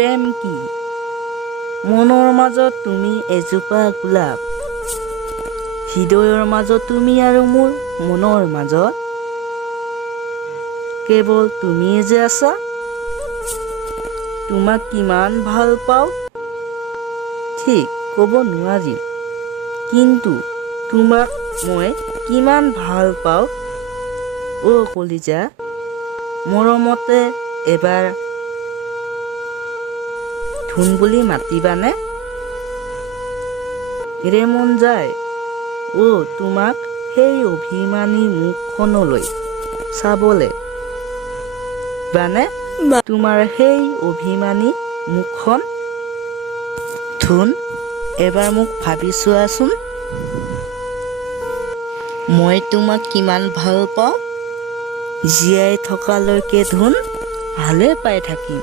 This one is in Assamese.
প্ৰেম কি? মনৰ মাজত তুমি এজোপা গোলাপ, হৃদয়ৰ মাজত তুমি আৰু মোৰ মনৰ মাজত কেৱল তুমিয়ে যে আছা। তোমাক কিমান ভাল পাওঁ ঠিক ক'ব নোৱাৰি, কিন্তু তোমাক মই কিমান ভাল পাওঁ অ' কলিজা। মৰমতে এবাৰ ধুন বুলি মাতিবানে? ৰে মন যায় অ' তোমাক সেই অভিমানী মুখখনলৈ চাবলে। বানে তোমাৰ সেই অভিমানী মুখখন? ধুন এবাৰ মোক ভাবি চোৱাচোন, মই তোমাক কিমান ভাল পাওঁ। জীয়াই থকালৈকে ধুন ভালে পাই থাকিম।